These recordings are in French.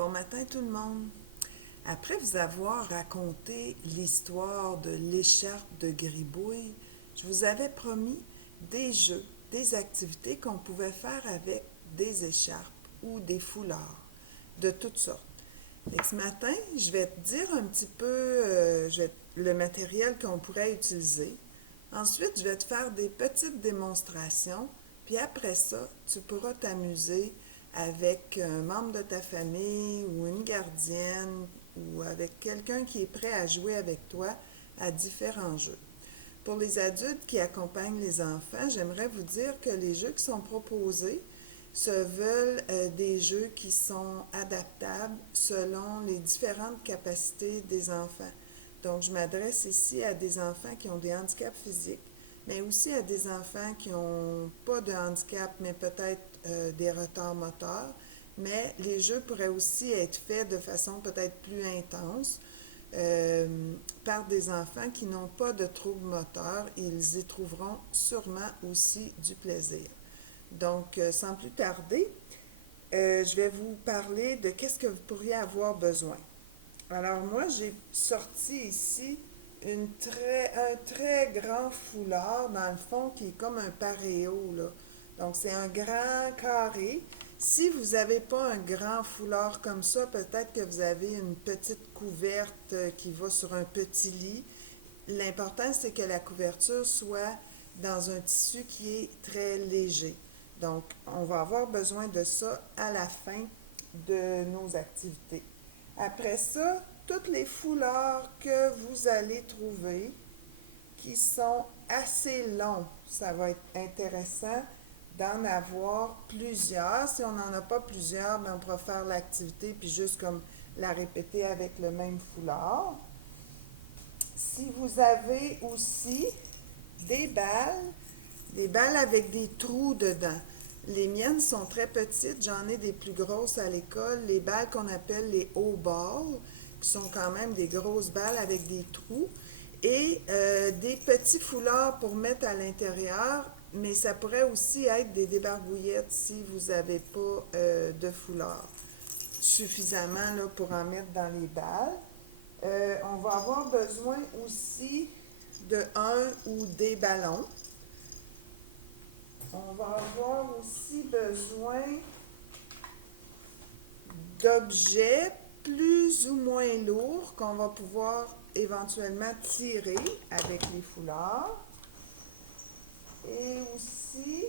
Bon matin tout le monde. Après vous avoir raconté l'histoire de l'écharpe de Gribouille, je vous avais promis des jeux, des activités qu'on pouvait faire avec des écharpes ou des foulards de toutes sortes. Et ce matin, je vais te dire un petit peu le matériel qu'on pourrait utiliser. Ensuite, je vais te faire des petites démonstrations. Puis après ça, tu pourras t'amuser avec un membre de ta famille ou une gardienne ou avec quelqu'un qui est prêt à jouer avec toi à différents jeux. Pour les adultes qui accompagnent les enfants, j'aimerais vous dire que les jeux qui sont proposés se veulent des jeux qui sont adaptables selon les différentes capacités des enfants. Donc, je m'adresse ici à des enfants qui ont des handicaps physiques, mais aussi à des enfants qui n'ont pas de handicap, mais peut-être des retards moteurs. Mais les jeux pourraient aussi être faits de façon peut-être plus intense par des enfants qui n'ont pas de troubles moteurs. Ils y trouveront sûrement aussi du plaisir. Donc, sans plus tarder, je vais vous parler de qu'est-ce que vous pourriez avoir besoin. Alors, moi, j'ai sorti ici un très grand foulard, dans le fond, qui est comme un paréo, là. Donc, c'est un grand carré. Si vous n'avez pas un grand foulard comme ça, peut-être que vous avez une petite couverte qui va sur un petit lit. L'important, c'est que la couverture soit dans un tissu qui est très léger. Donc, on va avoir besoin de ça à la fin de nos activités. Après ça, tous les foulards que vous allez trouver qui sont assez longs, ça va être intéressant d'en avoir plusieurs. Si on n'en a pas plusieurs, ben on pourra faire l'activité puis juste comme la répéter avec le même foulard. Si vous avez aussi des balles avec des trous dedans. Les miennes sont très petites, j'en ai des plus grosses à l'école, les balles qu'on appelle les O-balls, qui sont quand même des grosses balles avec des trous, et des petits foulards pour mettre à l'intérieur, mais ça pourrait aussi être des débarbouillettes si vous n'avez pas de foulard suffisamment là, pour en mettre dans les balles. On va avoir besoin aussi de un ou des ballons. On va avoir aussi besoin d'objets plus ou moins lourds qu'on va pouvoir éventuellement tirer avec les foulards. Et aussi,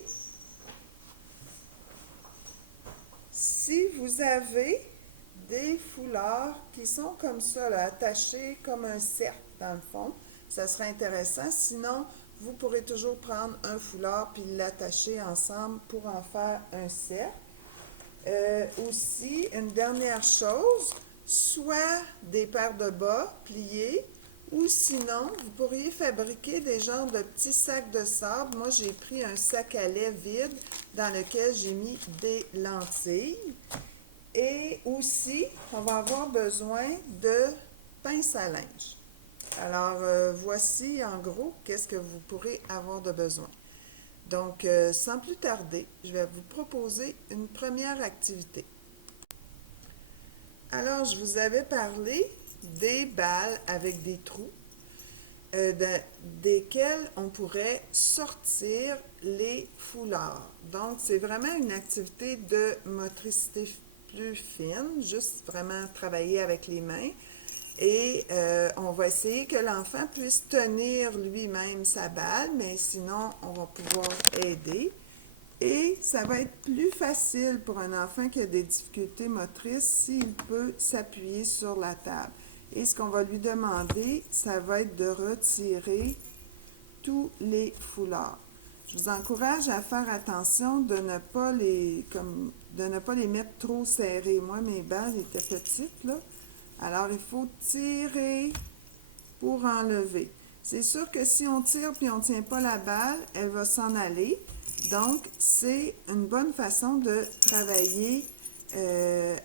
si vous avez des foulards qui sont comme ça, là, attachés comme un cercle dans le fond, ça serait intéressant. Sinon, vous pourrez toujours prendre un foulard puis l'attacher ensemble pour en faire un cercle. Aussi, une dernière chose, soit des paires de bas pliés, ou sinon, vous pourriez fabriquer des genres de petits sacs de sable. Moi, j'ai pris un sac à lait vide dans lequel j'ai mis des lentilles. Et aussi, on va avoir besoin de pince à linge. Alors, voici en gros qu'est-ce que vous pourrez avoir de besoin. Donc, sans plus tarder, je vais vous proposer une première activité. Alors, je vous avais parlé des balles avec des trous, desquels on pourrait sortir les foulards. Donc, c'est vraiment une activité de motricité plus fine, juste vraiment travailler avec les mains. Et on va essayer que l'enfant puisse tenir lui-même sa balle, mais sinon, on va pouvoir aider. Et ça va être plus facile pour un enfant qui a des difficultés motrices s'il peut s'appuyer sur la table. Et ce qu'on va lui demander, ça va être de retirer tous les foulards. Je vous encourage à faire attention de ne pas les mettre trop serrés. Moi, mes balles étaient petites, là. Alors, il faut tirer pour enlever. C'est sûr que si on tire puis on ne tient pas la balle, elle va s'en aller. Donc, c'est une bonne façon de travailler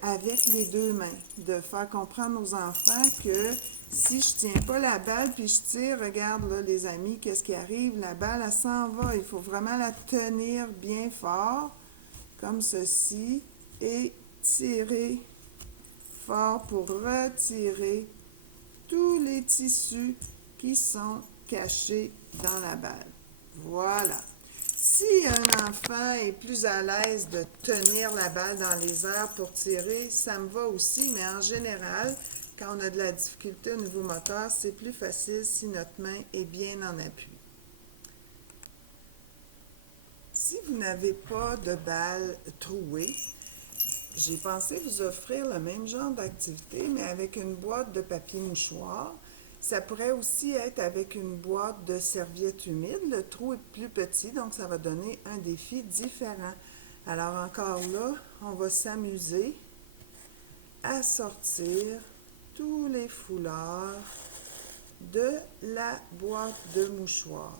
avec les deux mains, de faire comprendre aux enfants que si je tiens pas la balle puis je tire, regarde là les amis, qu'est-ce qui arrive? La balle, elle s'en va. Il faut vraiment la tenir bien fort, comme ceci, et tirer fort pour retirer tous les tissus qui sont cachés dans la balle. Voilà. Si un enfant est plus à l'aise de tenir la balle dans les airs pour tirer, ça me va aussi, mais en général, quand on a de la difficulté au niveau moteur, c'est plus facile si notre main est bien en appui. Si vous n'avez pas de balle trouée, j'ai pensé vous offrir le même genre d'activité, mais avec une boîte de papier mouchoir. Ça pourrait aussi être avec une boîte de serviettes humides. Le trou est plus petit, donc ça va donner un défi différent. Alors encore là, on va s'amuser à sortir tous les foulards de la boîte de mouchoirs.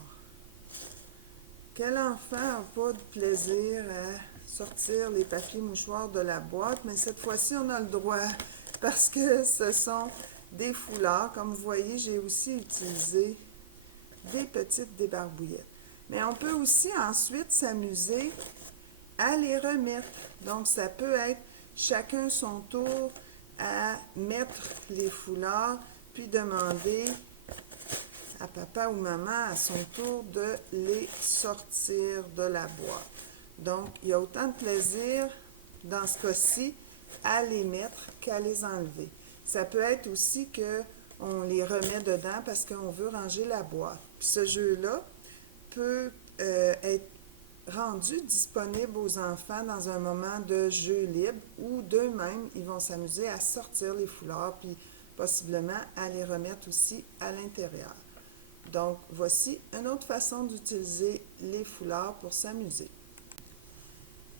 Quel enfant n'a pas de plaisir à sortir les papiers mouchoirs de la boîte? Mais cette fois-ci, on a le droit parce que ce sont des foulards. Comme vous voyez, j'ai aussi utilisé des petites débarbouillettes. Mais on peut aussi ensuite s'amuser à les remettre. Donc, ça peut être chacun son tour à mettre les foulards, puis demander à papa ou maman à son tour de les sortir de la boîte. Donc, il y a autant de plaisir dans ce cas-ci à les mettre qu'à les enlever. Ça peut être aussi qu'on les remet dedans parce qu'on veut ranger la boîte. Puis ce jeu-là peut être rendu disponible aux enfants dans un moment de jeu libre où d'eux-mêmes, ils vont s'amuser à sortir les foulards puis possiblement à les remettre aussi à l'intérieur. Donc, voici une autre façon d'utiliser les foulards pour s'amuser.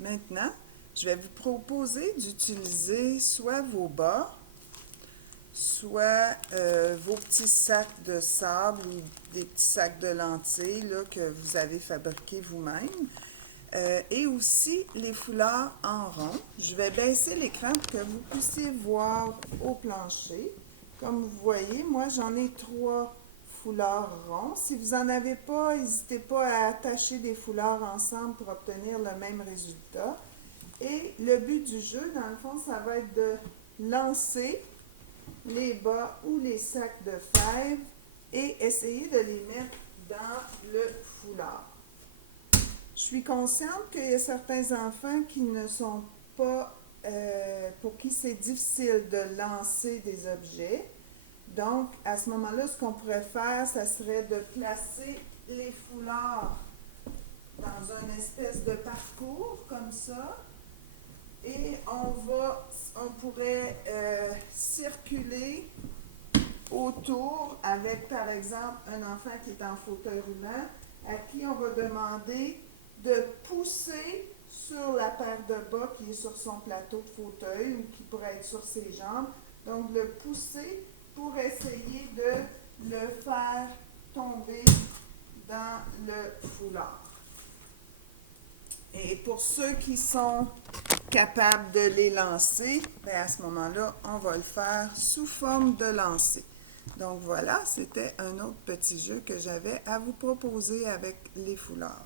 Maintenant, je vais vous proposer d'utiliser soit vos bas, soit vos petits sacs de sable ou des petits sacs de lentilles là, que vous avez fabriqués vous-même. Et aussi les foulards en rond. Je vais baisser l'écran pour que vous puissiez voir au plancher. Comme vous voyez, moi j'en ai 3 foulards ronds. Si vous n'en avez pas, n'hésitez pas à attacher des foulards ensemble pour obtenir le même résultat. Et le but du jeu, dans le fond, ça va être de lancer les bas ou les sacs de fèves et essayer de les mettre dans le foulard. Je suis consciente qu'il y a certains enfants qui ne sont pas, pour qui c'est difficile de lancer des objets. Donc, à ce moment-là, ce qu'on pourrait faire, ça serait de placer les foulards dans une espèce de parcours comme ça. Et on pourrait circuler autour avec, par exemple, un enfant qui est en fauteuil roulant, à qui on va demander de pousser sur la paire de bas qui est sur son plateau de fauteuil ou qui pourrait être sur ses jambes. Donc, le pousser pour essayer de le faire tomber dans le foulard. Et pour ceux qui sont capables de les lancer, bien à ce moment-là, on va le faire sous forme de lancer. Donc voilà, c'était un autre petit jeu que j'avais à vous proposer avec les foulards.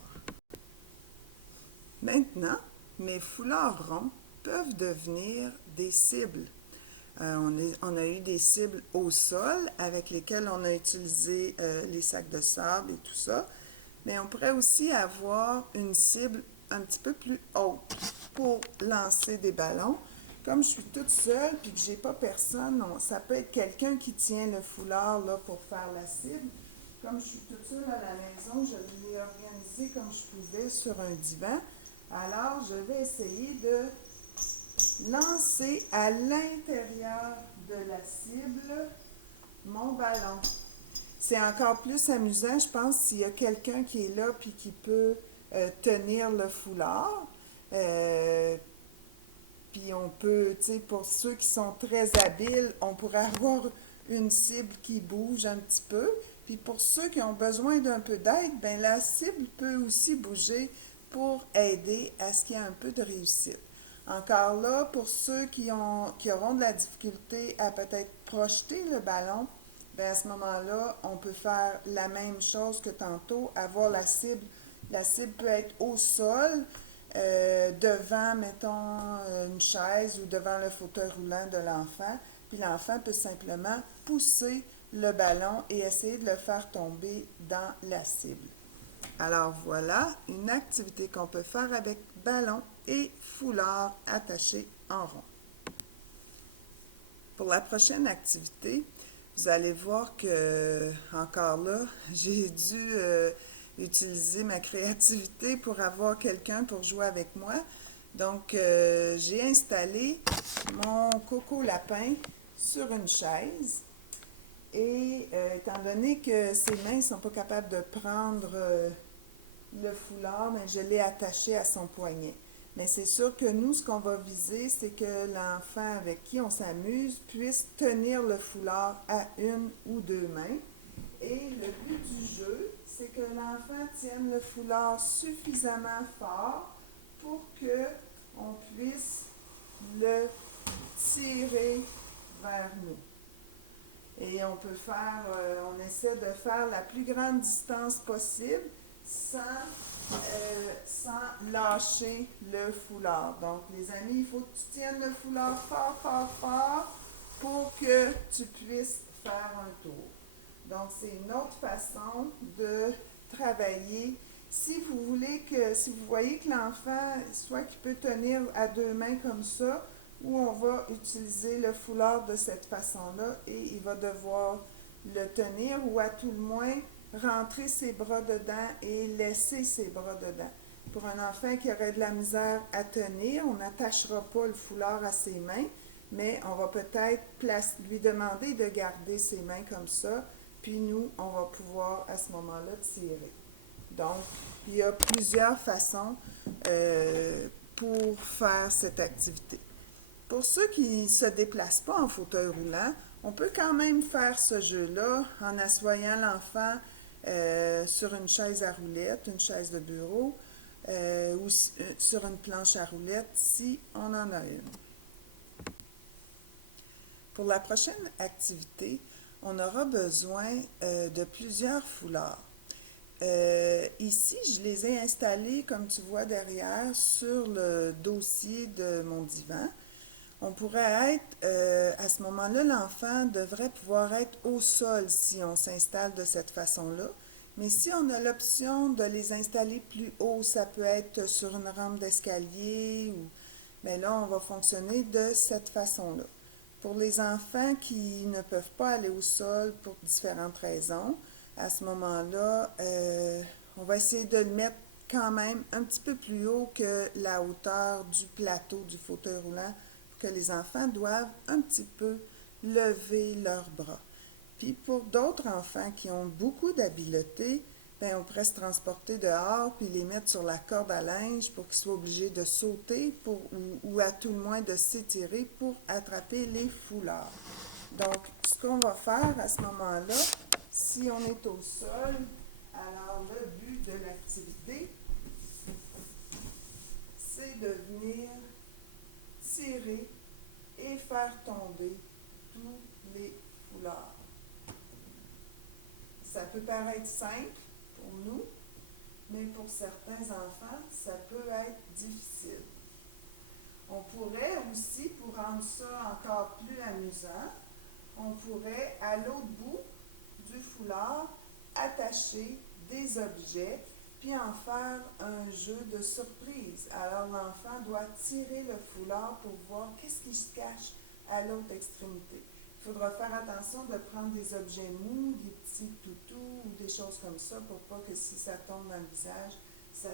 Maintenant, mes foulards ronds peuvent devenir des cibles. On a eu des cibles au sol avec lesquelles on a utilisé les sacs de sable et tout ça, mais on pourrait aussi avoir une cible un petit peu plus haute pour lancer des ballons. Comme je suis toute seule et que j'ai pas personne, ça peut être quelqu'un qui tient le foulard là, pour faire la cible. Comme je suis toute seule à la maison, je l'ai organisé comme je pouvais sur un divan. Alors, je vais essayer de lancer à l'intérieur de la cible mon ballon. C'est encore plus amusant, je pense, s'il y a quelqu'un qui est là et qui peut tenir le foulard. Puis on peut, tu sais, pour ceux qui sont très habiles, on pourrait avoir une cible qui bouge un petit peu. Puis pour ceux qui ont besoin d'un peu d'aide, ben la cible peut aussi bouger pour aider à ce qu'il y ait un peu de réussite. Encore là, pour ceux qui auront de la difficulté à peut-être projeter le ballon, bien à ce moment-là, on peut faire la même chose que tantôt, avoir la cible. La cible peut être au sol, devant, mettons, une chaise ou devant le fauteuil roulant de l'enfant. Puis l'enfant peut simplement pousser le ballon et essayer de le faire tomber dans la cible. Alors voilà une activité qu'on peut faire avec ballon et foulard attachés en rond. Pour la prochaine activité, vous allez voir que, encore là, j'ai dû utiliser ma créativité pour avoir quelqu'un pour jouer avec moi. Donc, j'ai installé mon coco lapin sur une chaise. Et étant donné que ses mains ne sont pas capables de prendre le foulard, mais je l'ai attaché à son poignet. Mais c'est sûr que nous, ce qu'on va viser, c'est que l'enfant avec qui on s'amuse puisse tenir le foulard à une ou deux mains. Et le but du jeu, c'est que l'enfant tienne le foulard suffisamment fort pour que on puisse le tirer vers nous. Et on peut faire, on essaie de faire la plus grande distance possible sans lâcher le foulard. Donc, les amis, il faut que tu tiennes le foulard fort, fort, fort pour que tu puisses faire un tour. Donc, c'est une autre façon de travailler. Si vous voulez que, si vous voyez que l'enfant, soit qu'il peut tenir à deux mains comme ça, ou on va utiliser le foulard de cette façon-là et il va devoir le tenir ou à tout le moins rentrer ses bras dedans et laisser ses bras dedans. Pour un enfant qui aurait de la misère à tenir, on n'attachera pas le foulard à ses mains, mais on va peut-être lui demander de garder ses mains comme ça, puis nous, on va pouvoir à ce moment-là tirer. Donc, il y a plusieurs façons pour faire cette activité. Pour ceux qui ne se déplacent pas en fauteuil roulant, on peut quand même faire ce jeu-là en assoyant l'enfant sur une chaise à roulettes, une chaise de bureau, ou sur une planche à roulettes si on en a une. Pour la prochaine activité, on aura besoin de plusieurs foulards. Ici, je les ai installés, comme tu vois derrière, sur le dossier de mon divan. On pourrait être, à ce moment-là, l'enfant devrait pouvoir être au sol si on s'installe de cette façon-là. Mais si on a l'option de les installer plus haut, ça peut être sur une rampe d'escalier ou... Mais là, on va fonctionner de cette façon-là. Pour les enfants qui ne peuvent pas aller au sol pour différentes raisons, à ce moment-là, on va essayer de le mettre quand même un petit peu plus haut que la hauteur du plateau du fauteuil roulant que les enfants doivent un petit peu lever leurs bras. Puis pour d'autres enfants qui ont beaucoup d'habileté, ben on pourrait se transporter dehors puis les mettre sur la corde à linge pour qu'ils soient obligés de sauter ou à tout le moins de s'étirer pour attraper les foulards. Donc, ce qu'on va faire à ce moment-là, si on est au sol, alors le but de l'activité, c'est de venir tirer et faire tomber tous les foulards. Ça peut paraître simple pour nous, mais pour certains enfants, ça peut être difficile. On pourrait aussi, pour rendre ça encore plus amusant, on pourrait, à l'autre bout du foulard, attacher des objets puis en faire un jeu de surprise. Alors l'enfant doit tirer le foulard pour voir qu'est-ce qui se cache à l'autre extrémité. Il faudra faire attention de prendre des objets mous, des petits toutous ou des choses comme ça pour pas que si ça tombe dans le visage, ça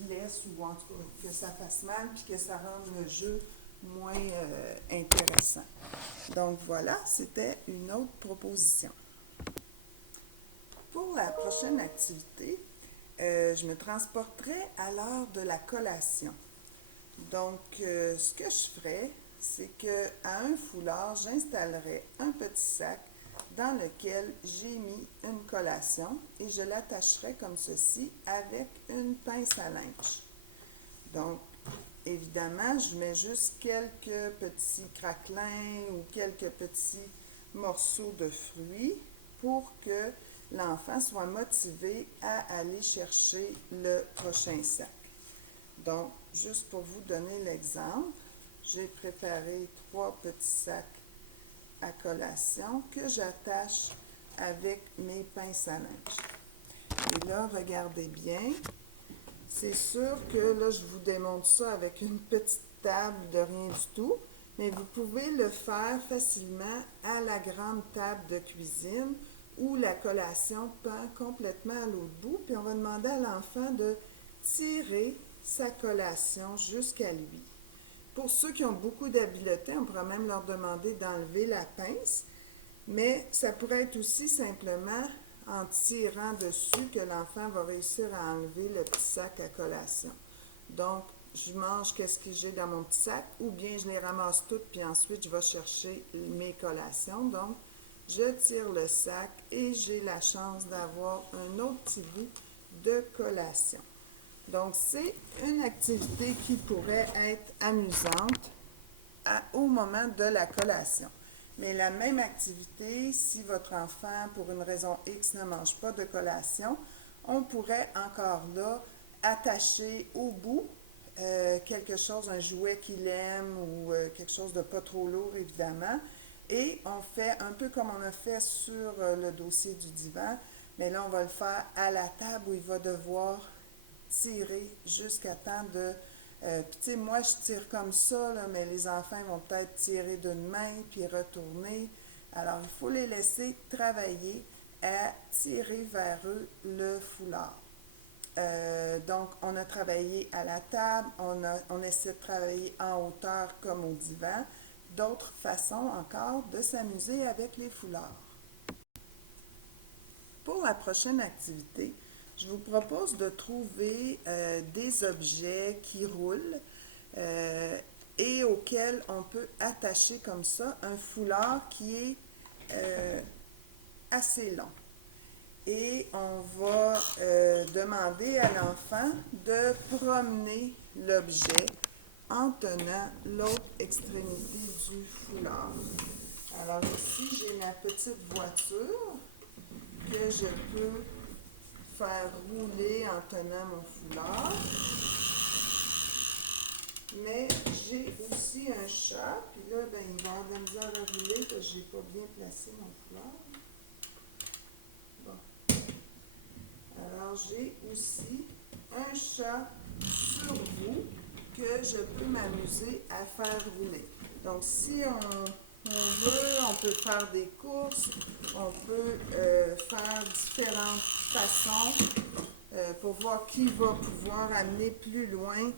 blesse ou en tout cas que ça fasse mal puis que ça rende le jeu moins intéressant. Donc voilà, c'était une autre proposition. Pour la prochaine activité, je me transporterai à l'heure de la collation. Donc, ce que je ferais, c'est qu'à un foulard, j'installerai un petit sac dans lequel j'ai mis une collation et je l'attacherai comme ceci avec une pince à linge. Donc, évidemment, je mets juste quelques petits craquelins ou quelques petits morceaux de fruits pour que l'enfant soit motivé à aller chercher le prochain sac. Donc, juste pour vous donner l'exemple, j'ai préparé 3 petits sacs à collation que j'attache avec mes pinces à linge. Et là, regardez bien. C'est sûr que là, je vous démontre ça avec une petite table de rien du tout, mais vous pouvez le faire facilement à la grande table de cuisine où la collation pend complètement à l'autre bout, puis on va demander à l'enfant de tirer sa collation jusqu'à lui. Pour ceux qui ont beaucoup d'habileté, on pourrait même leur demander d'enlever la pince, mais ça pourrait être aussi simplement en tirant dessus que l'enfant va réussir à enlever le petit sac à collation. Donc, je mange qu'est-ce que j'ai dans mon petit sac, ou bien je les ramasse toutes, puis ensuite je vais chercher mes collations. Donc, je tire le sac et j'ai la chance d'avoir un autre petit bout de collation. Donc, c'est une activité qui pourrait être amusante au moment de la collation. Mais la même activité, si votre enfant, pour une raison X, ne mange pas de collation, on pourrait encore là attacher au bout quelque chose, un jouet qu'il aime ou quelque chose de pas trop lourd, évidemment. Et on fait un peu comme on a fait sur le dossier du divan, mais là, on va le faire à la table où il va devoir tirer jusqu'à temps de... puis tu sais, moi, je tire comme ça, là, mais les enfants vont peut-être tirer d'une main puis retourner. Alors, il faut les laisser travailler à tirer vers eux le foulard. Donc, on a travaillé à la table, on essaie de travailler en hauteur comme au divan. D'autres façons encore de s'amuser avec les foulards. Pour la prochaine activité, je vous propose de trouver des objets qui roulent et auxquels on peut attacher comme ça un foulard qui est assez long. Et on va demander à l'enfant de promener l'objet en tenant l'autre extrémité du foulard. Alors ici, j'ai ma petite voiture que je peux faire rouler en tenant mon foulard. Mais j'ai aussi un chat, puis là, ben, il va avoir de la misère à rouler parce que je n'ai pas bien placé mon foulard. Bon. Alors, j'ai aussi un chat sur vous que je peux m'amuser à faire rouler. Donc, si on veut, on peut faire des courses, on peut faire différentes façons pour voir qui va pouvoir amener plus loin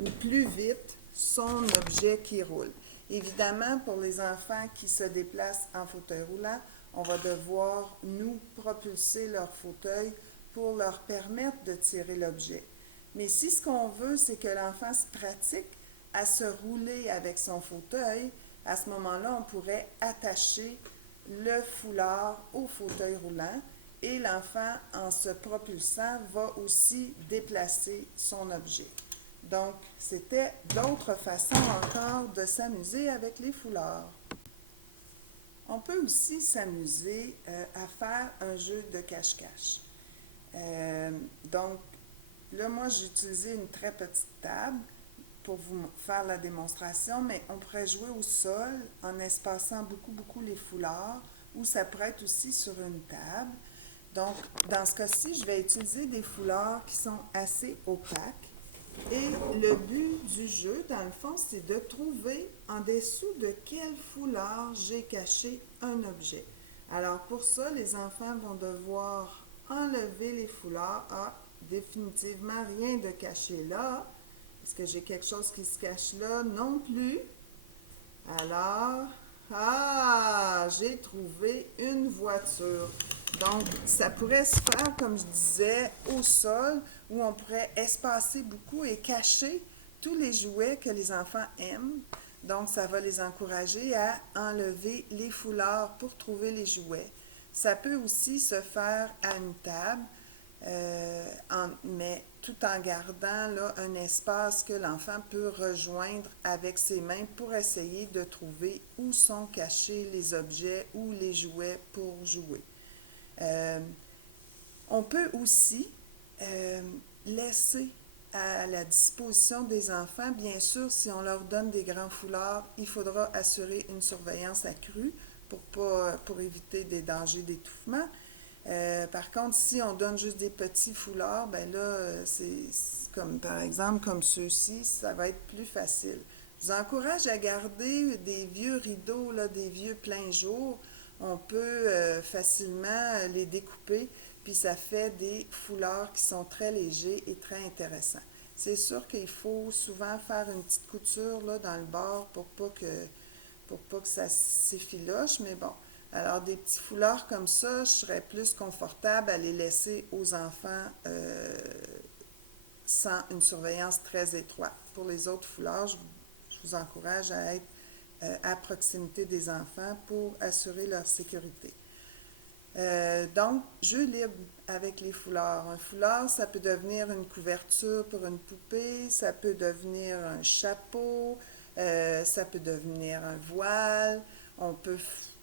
ou plus vite son objet qui roule. Évidemment, pour les enfants qui se déplacent en fauteuil roulant, on va devoir nous propulser leur fauteuil pour leur permettre de tirer l'objet. Mais si ce qu'on veut, c'est que l'enfant se pratique à se rouler avec son fauteuil, à ce moment-là, on pourrait attacher le foulard au fauteuil roulant et l'enfant, en se propulsant, va aussi déplacer son objet. Donc, c'était d'autres façons encore de s'amuser avec les foulards. On peut aussi s'amuser à faire un jeu de cache-cache. Donc, là, moi, j'ai utilisé une très petite table pour vous faire la démonstration, mais on pourrait jouer au sol en espaçant beaucoup les foulards, ou ça pourrait être aussi sur une table. Donc, dans ce cas-ci, je vais utiliser des foulards qui sont assez opaques. Et le but du jeu, dans le fond, c'est de trouver en dessous de quel foulard j'ai caché un objet. Alors, pour ça, les enfants vont devoir enlever les foulards. Ah, définitivement rien de caché là. Est-ce que j'ai quelque chose qui se cache là? Non plus. Alors, j'ai trouvé une voiture. Donc, ça pourrait se faire, comme je disais, au sol, où on pourrait espacer beaucoup et cacher tous les jouets que les enfants aiment. Donc, ça va les encourager à enlever les foulards pour trouver les jouets. Ça peut aussi se faire à une table, mais tout en gardant là, un espace que l'enfant peut rejoindre avec ses mains pour essayer de trouver où sont cachés les objets ou les jouets pour jouer. On peut aussi laisser à la disposition des enfants. Bien sûr, si on leur donne des grands foulards, il faudra assurer une surveillance accrue pour éviter des dangers d'étouffement. Par contre, si on donne juste des petits foulards, ben là, c'est comme par exemple comme ceux-ci, ça va être plus facile. Je vous encourage à garder des vieux rideaux, là, des vieux plein jour. On peut facilement les découper, puis ça fait des foulards qui sont très légers et très intéressants. C'est sûr qu'il faut souvent faire une petite couture là, dans le bord pour pas que ça s'effiloche, mais bon. Alors, des petits foulards comme ça, je serais plus confortable à les laisser aux enfants sans une surveillance très étroite. Pour les autres foulards, je vous encourage à être à proximité des enfants pour assurer leur sécurité. Donc, jeu libre avec les foulards. Un foulard, ça peut devenir une couverture pour une poupée, ça peut devenir un chapeau, ça peut devenir un voile. On peut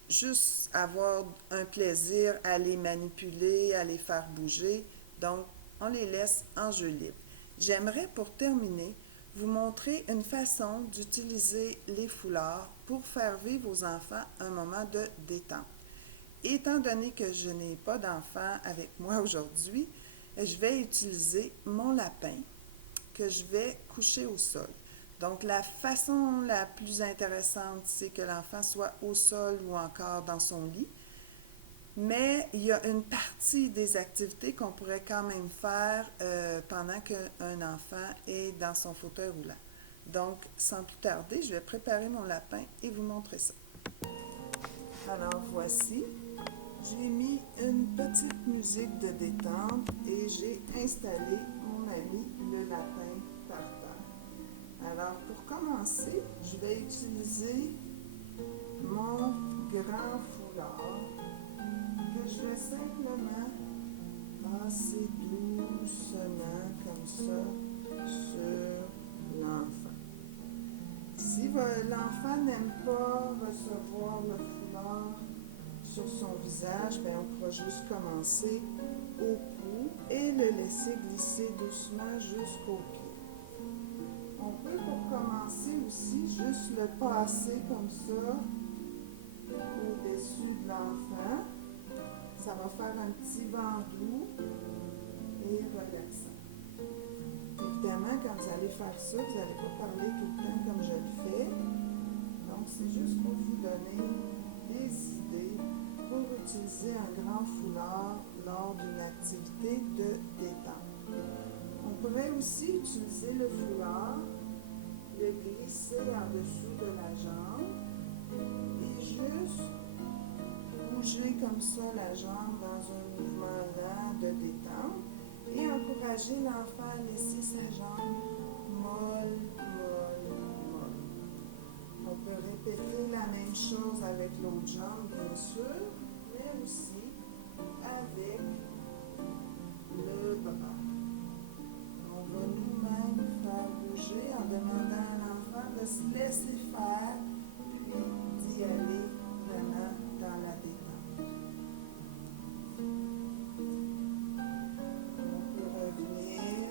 juste avoir un plaisir à les manipuler, à les faire bouger. Donc, on les laisse en jeu libre. J'aimerais pour terminer vous montrer une façon d'utiliser les foulards pour faire vivre aux enfants un moment de détente. Étant donné que je n'ai pas d'enfant avec moi aujourd'hui, je vais utiliser mon lapin que je vais coucher au sol. Donc, la façon la plus intéressante, c'est que l'enfant soit au sol ou encore dans son lit. Mais il y a une partie des activités qu'on pourrait quand même faire pendant qu'un enfant est dans son fauteuil roulant. Donc, sans plus tarder, je vais préparer mon lapin et vous montrer ça. Alors, voici. J'ai mis une petite musique de détente et j'ai installé mon ami le lapin par terre. Alors, pour commencer, je vais utiliser mon grand foulard que je vais simplement passer doucement comme ça sur l'enfant. Si l'enfant n'aime pas recevoir le foulard sur son visage, bien, on pourra juste commencer au cou et le laisser glisser doucement jusqu'au pied. On peut pour commencer aussi juste le passer comme ça au-dessus de l'enfant. Ça va faire un petit vent doux et relaxant. Évidemment, quand vous allez faire ça, vous n'allez pas parler tout le temps comme je le fais. Donc, c'est juste pour vous donner des idées pour utiliser un grand foulard lors d'une activité de détente. On pourrait aussi utiliser le foulard, le glisser en dessous de la jambe et juste bouger comme ça la jambe dans un mouvement lent de détente et encourager l'enfant à laisser sa jambe molle, molle, molle. On peut répéter la même chose avec l'autre jambe, bien sûr, mais aussi avec le bras. On va nous-mêmes faire bouger en demandant à l'enfant de se laisser faire, puis d'y aller vraiment dans la détente. On peut revenir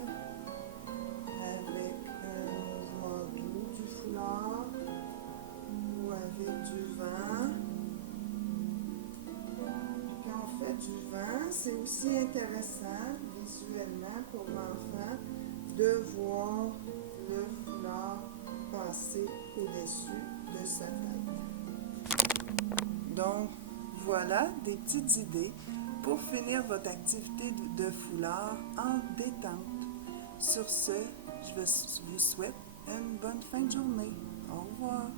avec un mouvement doux du foulard ou avec du vent. Quand on fait du vent, c'est aussi intéressant visuellement pour l'enfant de voir le foulard passer au-dessus de sa tête. Donc, voilà des petites idées pour finir votre activité de foulard en détente. Sur ce, je vous souhaite une bonne fin de journée. Au revoir.